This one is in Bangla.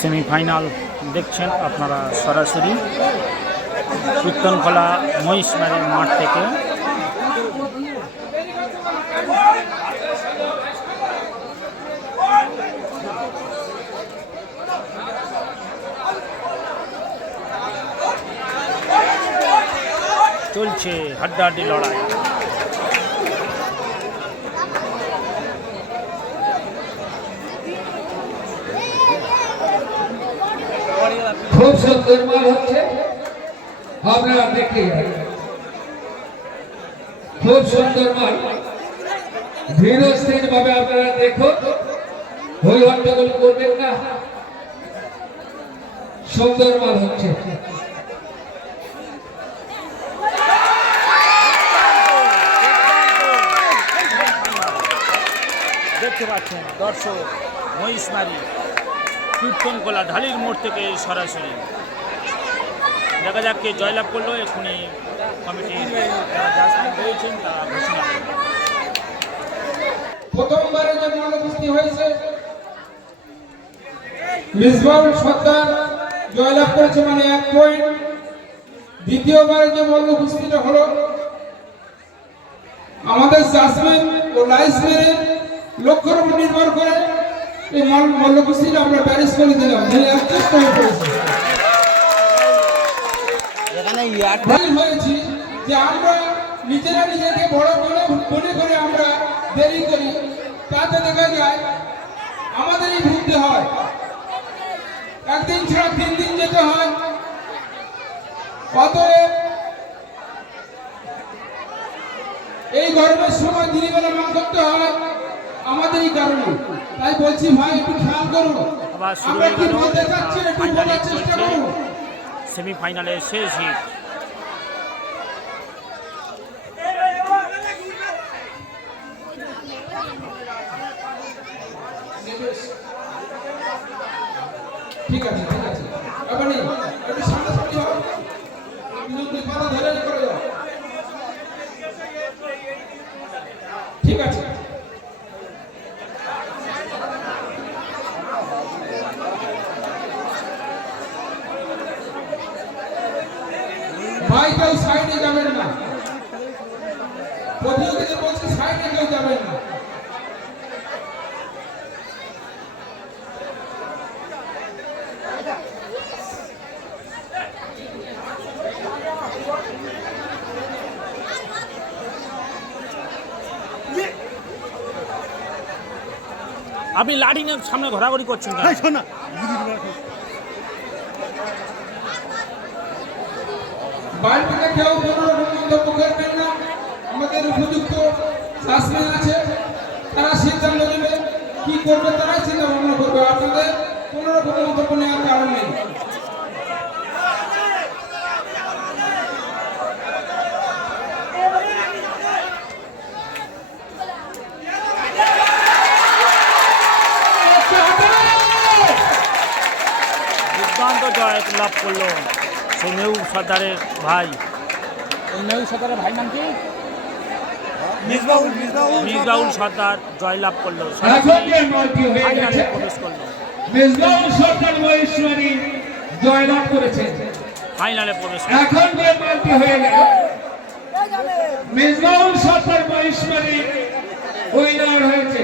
সেমিফাইনাল দেখছেন আপনারা সরাসরি। কীর্তনখোলা মহিষমারি মাঠ থেকে। চলছে হাড্ডাহাড্ডি লড়াই। খুব সুন্দর মাল হচ্ছে। আপনারা দেখে। খুব সুন্দর মাল। ধীর স্থির ভাবে আপনারা দেখুন। হই হট্টগোল করবেন না। সুন্দর মাল হচ্ছে। দেখতে পাচ্ছেন দর্শক মহিষমারি কীর্তনকোলা ঢালির মোড় থেকে সরাসরি। দেখা যাক কে জয়লাভ করল এখনই কমিটির রয়েছেন তারা ঘোষণা প্রথমবারে যে কুস্তি হয়েছে। মিসবাউল সর্দার জয়লাভ করেছে মানে এক পয়েন্ট। দ্বিতীয়বারে যে মল্ল কুস্তিটা হলো। আমাদের জাসমিন ও লাইসম্যানের লক্ষ্যের উপর নির্ভর করে। এই মল- আমরা প্যারিস করে দিলাম হয়ে হয়েছি যে আমরা নিজেরা নিজেকে বড় মনে মনে করে আমরা দেরি করি। তাতে দেখা যায় আমাদেরই ভুগতে হয়। একদিন ছাড়া তিন দিন যেতে হয়। অতএব এই গরমের সময় দিনবেলা মান করতে হয় আমাদেরই কারণে। তাই বলছি ভাই একটু খেয়াল করুন আবার শুরু আমরা হয়ে কি গেল বলতে চাচ্ছি একটু ফাইনালে বলার চেষ্টা চলছে করুন সেমিফাইনালের শেষ হিট। ঠিক আছে ঠিক আছে। আপনি একটু সামনাসামনি হও দুই পাতা ধরে করে যাও ঠিক আছে ভাই কেউ সাইডে যাবেন না। প্রতিযোগিতা বলছি সাইডে কেউ যাবেন না। আপনি লাঠি নিয়ে সামনে ঘোরাঘুরি করছেন কেন? বাইরে থেকে কেউ কোনো রকম মন্তব্য করবেন না আমাদের উপযুক্ত শাসন আছে। তারা সিদ্ধান্ত নেবে কি করবে তারাই চিন্তা ভাবনা করবে। আপনাদের কোনো রকম মন্তব্য নেওয়ার কারণ নেই। লাভ করল। সেই নেউ সর্দারের ভাই। নেউ সর্দারের ভাই নাম কি? মিসবাউল সর্দার। জয় লাভ করল। এখন যে মলটি হয়ে ফাইনালে প্রবেশ করল। মেজবাউল জয়লাভ করেছে। ফাইনালে প্রবেশ করল। এখন যে হয়ে গেল মেজবাউল সরকার মহেশ্বরী উইনার হয়েছে।